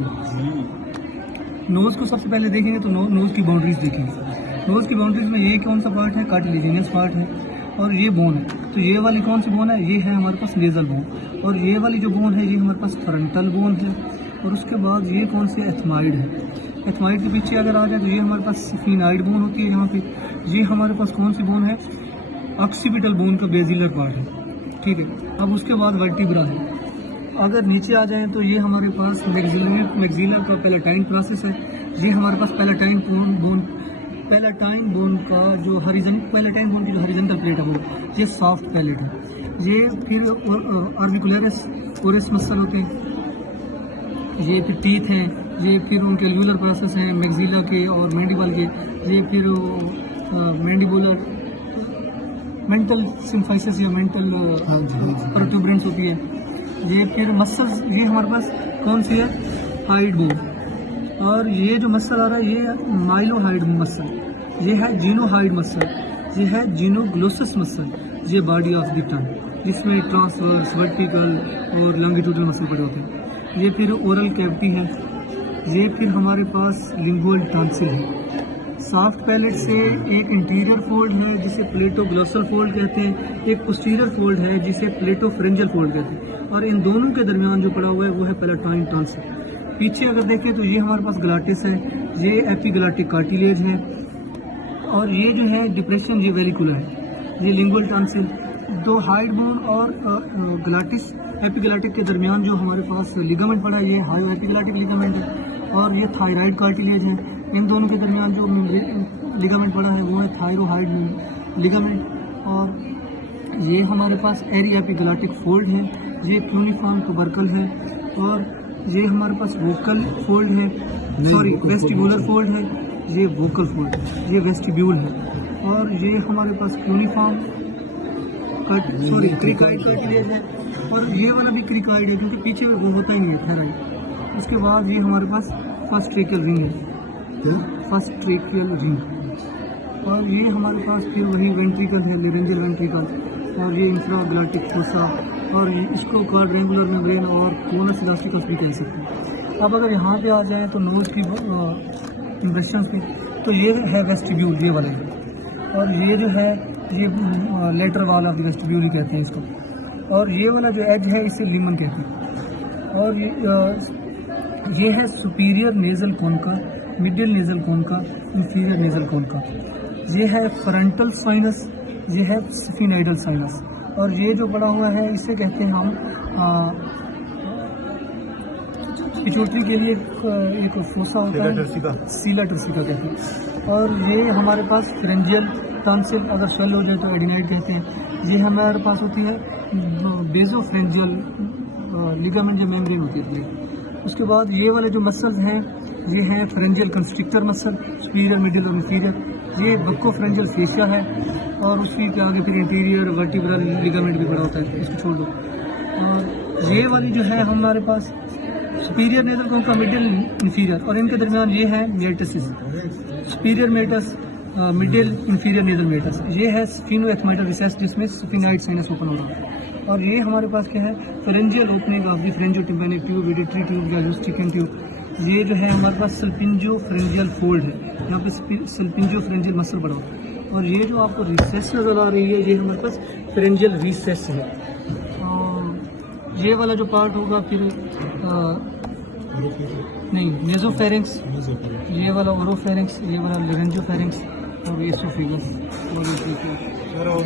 देखती है। नोज़ को सबसे पहले देखेंगे तो नोज़ की बाउंड्रीज देखेंगे। नोज़ की बाउंड्रीज में ये कौन सा पार्ट है, कार्टिलेजिनस पार्ट है, और ये बोन है। तो ये वाली कौन सी बोन है, ये है हमारे पास नेजल बोन, और ये वाली जो बोन है ये हमारे पास फ्रंटल बोन है। और उसके बाद ये कौन सी एथमाइड है। एथमाइड के पीछे अगर आ जाए तो ये हमारे पास स्फिनाइड बोन होती है। यहाँ पे ये हमारे पास कौन सी बोन है, ऑक्सीपिटल बोन का बेजिलर पार्ट है, ठीक है। अब उसके बाद वर्टिब्रा है। अगर नीचे आ जाएं तो ये हमारे पास मैक्सिलर का पैलेटाइन प्रोसेस है। ये हमारे पास पैलेटाइन बोन का जो पैलेटाइन बोन की जो हॉरिजॉन्टल प्लेट है वो ये सॉफ्ट पैलेट है। ये फिर ऑर्बिकुलरिस ओरिस मसल होते हैं, ये फिर टीथ हैं, ये फिर उनके ल्यूलर प्रोसेस हैं मैक्सिला के और मैंडिबल के, ये फिर मैंडिबुलर मेंटल सिम्फाइसिस या मेंटल प्रोट्यूबरेंस होती है। ये फिर मसल्स, ये हमारे पास कौन सी है, हाइड बोन। और ये जो मसल आ रहा है ये माइलोहाइड मसल, ये है जीनोहाइड मसल, ये है जीनोग्लोसस मसल, ये बॉडी ऑफ द टंग जिसमें ट्रांसवर्स, वर्टिकल और लॉन्गिट्यूडल मसल पड़े होते हैं। ये फिर ओरल कैविटी है। ये फिर हमारे पास लिंगुअल टॉन्सिल है। सॉफ्ट पैलेट से एक इंटीरियर फोल्ड है जिसे प्लेटोग्लोसल फोल्ड कहते हैं, एक पोस्टीरियर फोल्ड है जिसे प्लेटोफ्रेंजियल फोल्ड कहते हैं, और इन दोनों के दरमियान जो पड़ा हुआ है वो है पैलेटाइन टॉन्सिल। पीछे अगर देखें तो ये हमारे पास ग्लाटिस है, ये एपिग्लाटिक कार्टिलेज है, और ये जो है डिप्रेशन ये वेलिकुलर है। ये लिंगुअल टॉन्सिल, दो हाइड बोन और ग्लाटिस एपिग्लाटिक के दरमियान जो हमारे पास लिगामेंट पड़ा है ये हायो एपिग्लाटिक लिगामेंट है, और ये थायराइड कार्टिलेज है। इन दोनों के दरमियान जो लिगामेंट पड़ा है वो है थायरोहाइड लिगामेंट। और ये हमारे पास एरी एपिग्लाटिक फोल्ड है, ये क्यूनिफॉर्म ट्यूबरकल है, और ये हमारे पास वोकल फोल्ड है, सॉरी वेस्टिबुलर फोल्ड है, ये वोकल फोल्ड, ये वेस्टिब्यूल है। और ये हमारे पास क्यूनिफॉर्म क्रिकाइड कार्टिलेज है, और ये वाला भी क्रिकाइड है क्योंकि पीछे वो होता ही नहीं है थायराइड। उसके बाद ये हमारे पास फर्स्ट ट्रेकियल रिंग है, फर्स्ट ट्रेकियल रिंग, और ये हमारे पास फिर वही वेंट्रिकल है, लेरेंजियल वेंट्रिकल, और ये इंफ्राग्लाटिक फोसा, और इसको क्वाड्रेंगुलर मेम्ब्रेन और कोनस इलास्टिकस भी कह सकते हैं। अब अगर यहाँ पे आ जाए तो नोज की इम्प्रेशन पे तो ये है वेस्टिब्यूल, ये वाला, और ये जो है ये लेटर वाल ऑफ वेस्टिब्यूल ही कहते हैं इसको, और ये वाला जो एज है इसे लिमन कहते हैं। और ये है superior nasal concha, middle nasal concha, inferior nasal concha. ये है फ्रंटल साइनस, ये है स्फिनाइडल साइनस, और ये जो बड़ा हुआ है इसे कहते हैं हम पिट्यूटरी के लिए एक फोसा होता है, सीला टर्सिका कहते हैं। और ये हमारे पास फ्रेंजियल टॉन्सिल, अगर स्वेल हो जाए तो एडिनाइड कहते हैं। ये हमारे पास होती है बेजोफ्रेंजियल लिगामेंट, जो मेम्ब्रेन होती है। उसके बाद ये वाले जो मसल्स हैं ये हैं फ्रेंजियल कंस्ट्रिक्टर मसल, सुपीरियर, मिडिल और इंफीरियर। ये बक्कोफ्रेंजियल फेशिया है, और उसी के आगे फिर इंटीरियर वर्टिब्रल लिगामेंट भी बड़ा होता है, इसको छोड़ दो। और ये वाली जो है हमारे पास superior nasal concha, middle inferior, और इनके दरमियान ये है meatuses, superior meatus, middle inferior nasal meatus. ये है स्फिनोएथमाइडल रिसेस जिसमें स्फिनाइड साइनस ओपन हो रहा है। और ये हमारे पास क्या है, pharyngeal opening of the pharyngotympanic tube, auditory tube या लूस्टिकन ट्यूब। ये जो है हमारे पास सल्पिंजियोफ्रेंजियल फोल्ड है, यहाँ पे सल्पिंजियोफ्रेंजियल मसल बड़ा होता है। और ये जो आपको रिसेस नजर आ रही है ये हमारे पास फेरेंजियल रिसेस है। और ये वाला जो पार्ट होगा फिर नहीं नेजोफेरिंक्स, ये वाला ओरोफेरिंक्स, ये वाला लेरेंजियोफेरिंक्स, और एसोफेगस, और